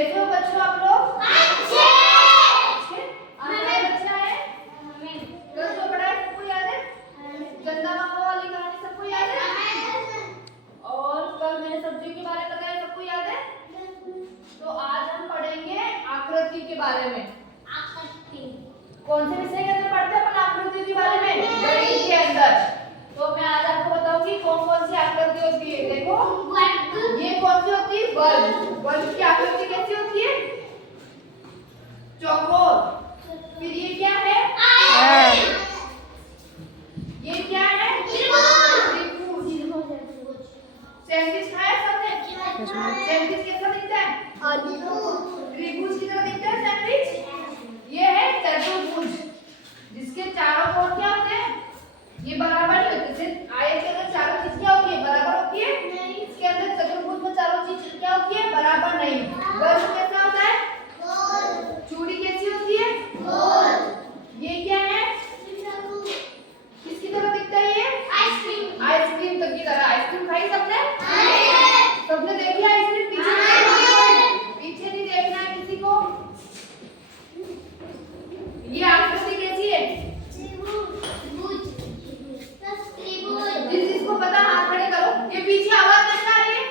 कैसे हो बच्चों आप लोग? अच्छे। हमें बच्चा है कल जो पढ़ा है सबको याद है? गंदा मामा वाली कहानी सबको याद है? और कल मैंने सब्जी के बारे में बताया सबको याद है? तो आज हम पढ़ेंगे आकृति के बारे में। कौन से विषय के अंदर पढ़ते हैं अपन आकृति के बारे में? गणित के अंदर। तो मैं आज आपको बताऊंगी कौन कौन सी आकृति होती है। देखो ये कौन सी होती है? वर्ग। वर्ग की आकृति कैसी होती है? चौकोर। फिर ये क्या है? ये क्या है? त्रिभुज। सैंडविच खाया सबने? सैंडविच कैसा दिखता है? त्रिभुज की तरह दिखता है सैंडविच। ये है चतुर्भुज जिसके चारों कोण क्या होते हैं? ये बराबर नहीं होते। सिर्फ आयत के अंदर चारों चीज क्या होती है? बराबर होती है। इसके अंदर चतुर्भुज में चारों चीज क्या होती है? बराबर नहीं। वर्ग कैसा होता है? चूड़ी कैसी होती है? ये क्या है? किसकी तरह दिखता है ये? आइसक्रीम। आइसक्रीम तक की तरह। आइसक्रीम खाई सबने? सबने देखी आइसक्रीम? पीछे नहीं देखना है किसी को। ये आकृति कैसी है? जिसको पता हाथ खड़े करो। ये पीछे आवाज कैसे आ रही है?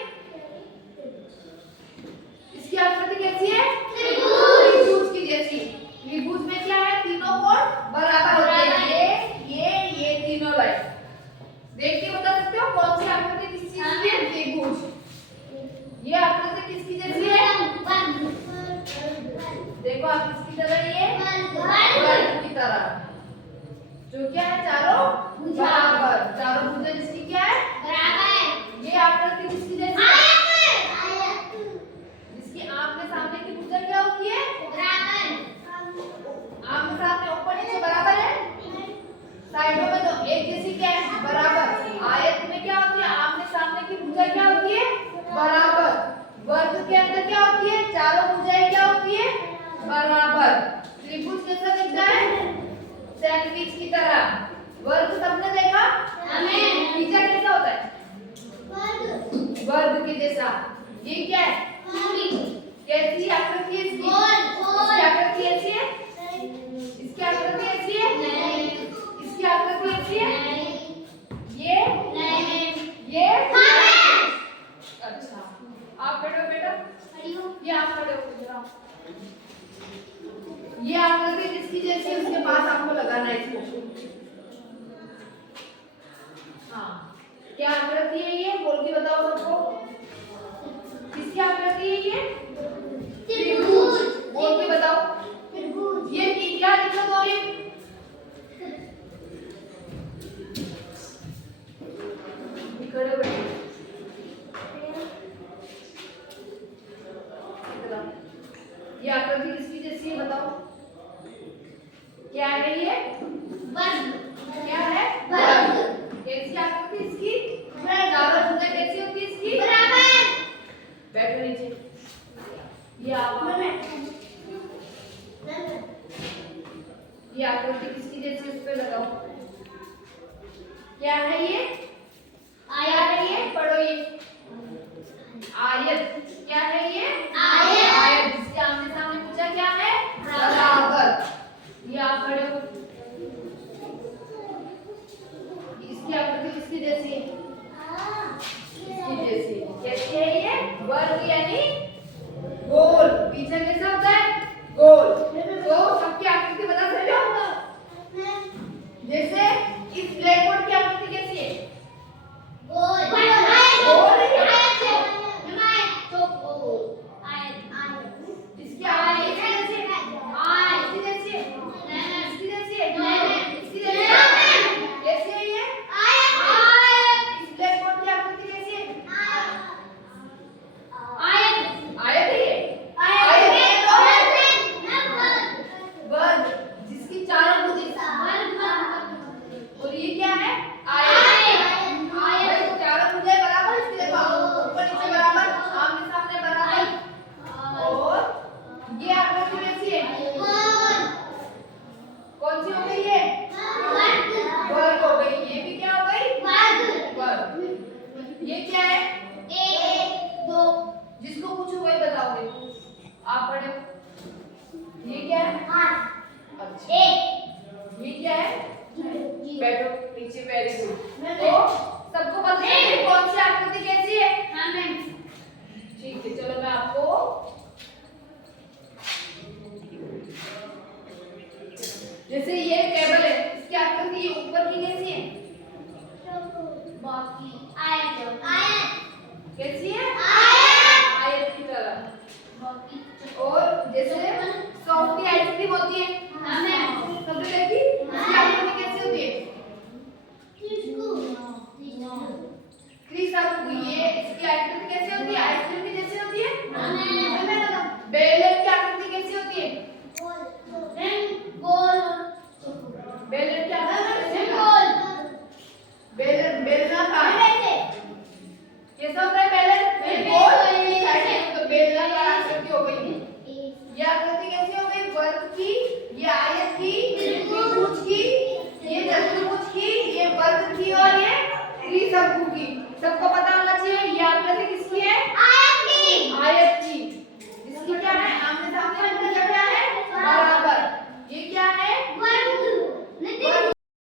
इसकी आकृति कैसी है? त्रिभुज की जैसी। त्रिभुज में क्या है? तीनों कोण बराबर होते हैं। ये तीनों लाइन देख के बता सकते हो कौन सी आकृति किस चीज की है? त्रिभुज। ये आकृति किसकी जैसी है? देखो आप किसकी तरह? ये वर्ग की तरह। जो क्या है? चारों बराबर। चारों भुजा जिसकी क्या है? ये आकृति किसकी जैसी है? जिसकी आमने सामने की भुजा क्या होती है? आमने सामने ऊपर नीचे बराबर है। साइडों में तो एक जैसी क्या है? बराबर। आयत में क्या होती है? आमने सामने की भुजा क्या होती है? बराबर। वर्ग के अंदर क्या होती है? चारों भुजाएं क्या होती है? बराबर। त्रिभुज कैसा दिखता है? सैंडविच की तरह। वर्ग सबने देखा? पिज्जा कैसा होता है? वर्ग के जैसा। ये क्या है? कैसी आकृति है इसकी? इसकी आकृति ऐसी है? इसकी आकृति ऐसी है? इसकी आकृति ऐसी है? ये अच्छा आप खड़े हो बेटा। ये आप खड़े हो जरा। ये आकृति जिसकी जैसी है उसके पास आपको लगाना है इसको। हाँ क्या आकृति है ये? बोल के बताओ सबको। किसकी आकृति है ये? त्रिभुज। बोल के बताओ। ये क्या दिक्कत हो रही है? खड़े बैठो। ये आकृति किसकी जैसी है बताओ? क्या है ये? वर्ग। क्या है? वर्ग। कैसी आकृति इसकी? चारों भुजा कैसी होती है इसकी? बराबर। बैठो नीचे। ये ये आकृति किसकी जैसी उस पे लगाओ। क्या है ये? क्या है ये? पढ़ो ये। आयत। क्या है ये? आयत जिसके आमने सामने भुजा क्या है? बराबर। ये आप खड़े हो। इसकी आकृति किसकी जैसी है? इसकी जैसी। कैसी है ये? वर्ग यानी गोल। पीछे कैसा होता है? गोल। तो सबकी आकृति बता सकते हो? जैसे इस ब्लैक बोर्ड की आकृति कैसी है? गोल। बैठो नीचे, वेरी गुड। तो सबको पता है कौन सी आकृति कैसी है? हाँ मैम। ठीक है, चलो मैं आपको जैसे ये टेबल है, इसकी आकृति ये ऊपर की कैसी है? बाकी आयत। कैसी है? आयत की तरह। और जैसे सॉफ्ट की आइसक्रीम होती है, हाँ मैम, सबने देखी? इसकी आकृति कैसी होती है? त्रिशंकु। ये इसकी आकृति कैसी होती है? आइसक्रीम की जैसी होती है? हाँ मैम। बेलन की आकृति कैसी होती है? गोल। बेलन की आकृति गोल। बेलन बेलनाकार। कैसा होता है बेलन? गोल। तो बेलनाकार आकृति हो गई। ये आकृति कैसी हो गई? वर्ग की, ये आयत की, त्रिभुज की, ये चतुर्भुज की, ये वर्ग की और ये त्रिशंकु की। सबको